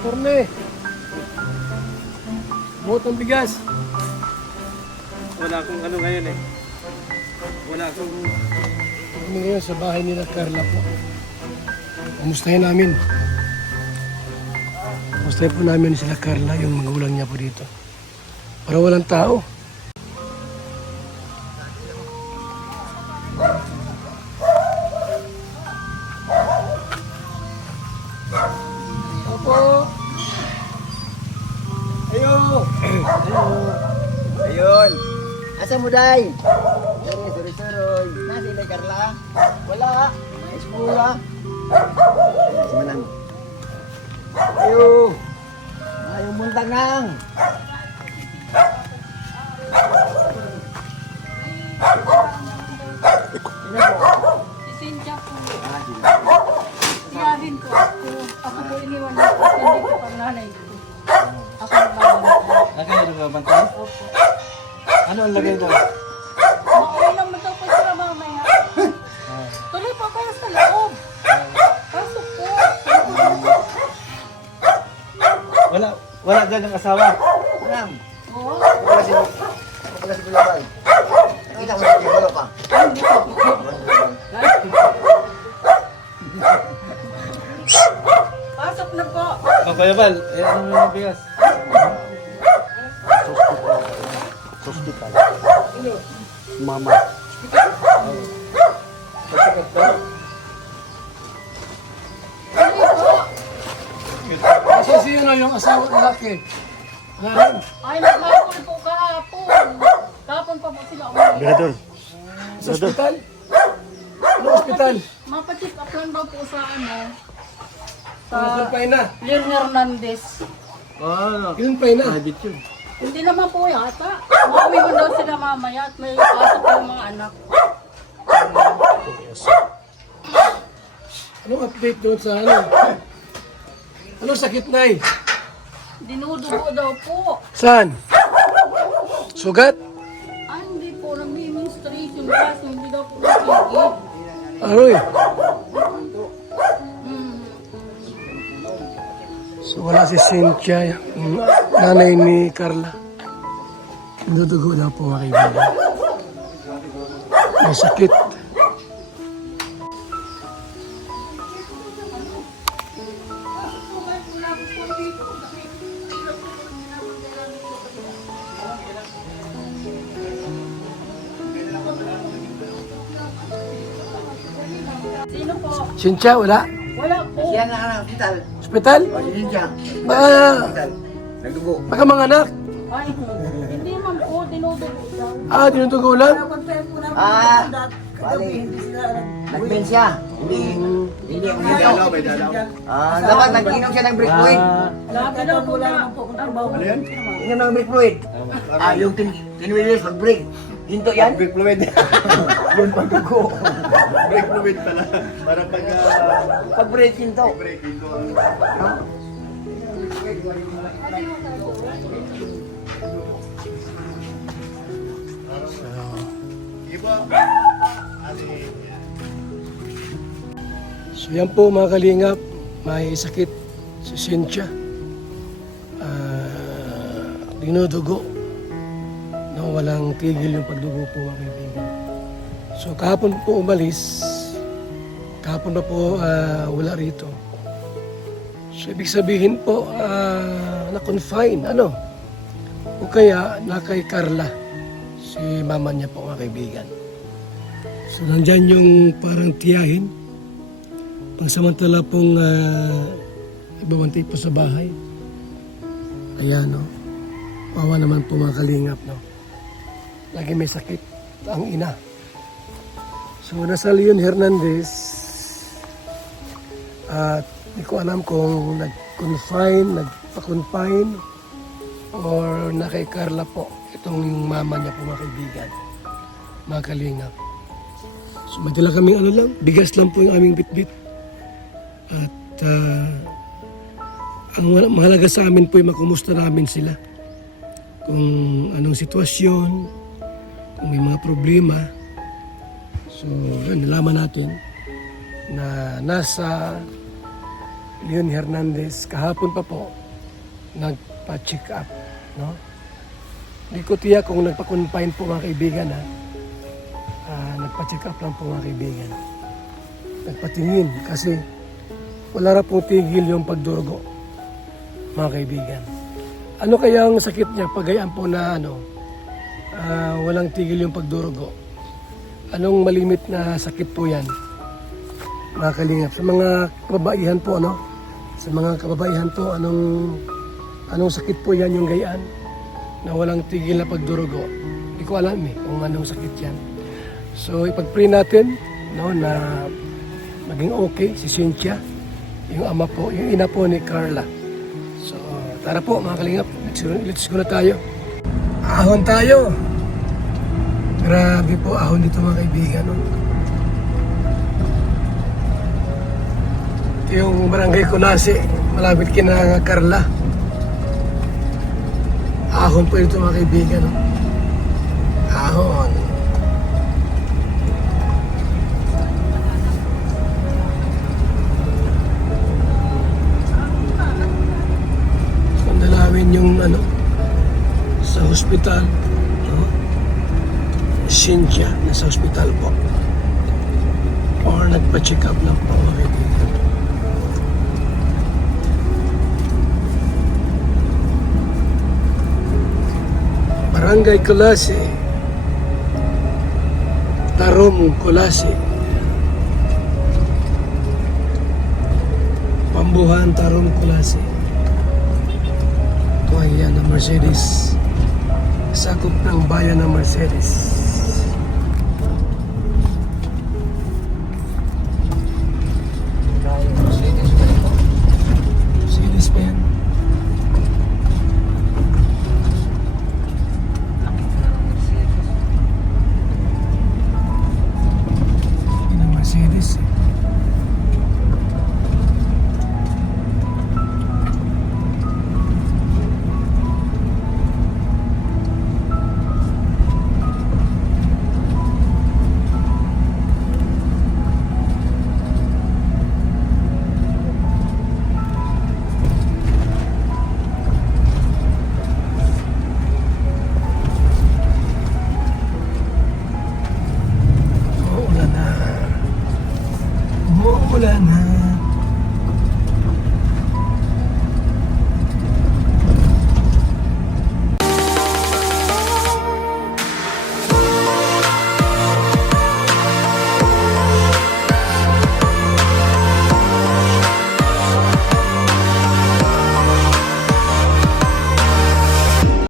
Korne. Buot ng bigas. Wala akong ano ngayon eh. Wala akong... Kami ngayon sa bahay nila Carla po. Kamustahin namin. Kamustahin po namin sila Carla, yung magulang niya po dito. Para walang tao. Opo. Ayo. Ayo. Ayun. Asa mo, day? Sorry. Nasi day, Carla? Wala. Esmula. Semanang. Ayo. Ayaw muntangang. Si Cynthia po. Tiyahin ko. Ako po iniwan na po. Hindi ko pang nanay ko. Ako nagbabantay. Lagay na nagbabantay? Opo. Ano ang lagay doon? Makainom mo daw po sila mamaya. Tuloy po kayo sa loob. Pasok po. Wala dyan ang asawa. Manang. Oo. Wala si Kuya Bay. Nakita mo si Kuya pa. Hindi po. Pasok na po. O Kuya Bal, eh ano mo yung bigas? Hospital. Mama. Kasi sino yung asawa lalaki? Wala rin. Ay, naghapon po kahapon. Kahapon pa po sila umuwi. Birador. Sa ospital? Ano ospital? Mapacheck up lang daw po sa ano. Sa Kinumpay na. Leon Hernandez. Oh, Kinumpay na. private yun. Hindi naman po yata. Mauwi mo daw sila mamaya at may pasok yung mga anak. Anong update doon sa ano? Anong sakit na eh? Dinudugo daw po. Saan? Sugat? Ah, hindi po. Nag-demonstration kaso hindi daw po nasigit. Aroy. Hmm. So wala si Cynthia, yung nanay ni Carla. Nadudugo daw po mga kaibigan. May sakit. Sino po? Cynthia, wala? Wala po. Siya nga ang hospital. Hospital? O, si Cynthia. Baka, Hospital. Nagdugo. baka mga anak? Ay, hindi man po. Dinudugo daw. Ah, dinudugo lang? Ah, bali. Nag-men siya. Hindi ako nagdalaw. Ah, dapat nag-inom siya ng brick fluid. Lagi daw po na. Ano yun? Inom ng brick fluid. Ah, yung tinwilis mag-break. Hinto yan? Break fluid. Yun pagdugo. Break fluid pala. Para pag... Pag-break hinto. break dito. Iba. So yan po mga kalingap, may sakit si Cynthia. Dinudugo. No, walang tigil yung pagdugo po mga kaibigan. So kahapon po umalis, kahapon na po wala rito. So ibig sabihin po, na-confine, ano? O kaya na kay Carla, si mama niya po mga kaibigan. So nandyan yung parang tiyahin, pangsamantala pong ibabantay po sa bahay. Ayan, no? Pawa naman po mga kalingap, no? Lagi may sakit ang ina. So nasa Leon Hernandez at hindi ko alam kung nag-confine, nagpa-confine or na kay Carla po. Itong yung mama niya po mga kaibigan, mga kalingap. So madala kaming ano lang, bigas lang po yung aming bitbit. At ang mahalaga sa amin po ay makumusta namin sila. Kung anong sitwasyon, kung may mga problema. So, yun, nalaman natin na nasa Leon Hernandez kahapon pa po nagpa-check up, no? Hindi ko tiyak kung nagpa-confine po mga kaibigan, ha. Nagpa-check up lang po mga kaibigan. Nagpatingin kasi wala na pong tigil yung pagdurugo mga kaibigan. Ano kaya ang sakit niya pagayaan po na walang tigil yung pagdurugo? Anong malimit na sakit po yan mga kalingap? Sa mga kababaihan po, sa mga kababaihan to, anong sakit po yan yung gayaan na walang tigil na pagdurugo? Hindi ko alam kung anong sakit yan. So ipag-pray natin na maging okay si Cynthia, yung ama po, yung ina po ni Carla. So tara po mga kalingap, let's go na tayo. Ahon tayo. Grabe po, ahon dito mga kaibigan. Ito yung barangay Kulasi, malapit kina Carla. Ahon po dito mga kaibigan. Ahon. Dalawin yung sa hospital, Cynthia nasa hospital po or nagpa-check up lang po mga kaibigan. Barangay Kulasi, Tarom Kulasi, Pambuhan Tarom Kulasi. Ito ay na Mercedes, sakop ng bayan ng Mercedes. Mercedes pa yan. Yan ang Mercedes eh. Umuulan.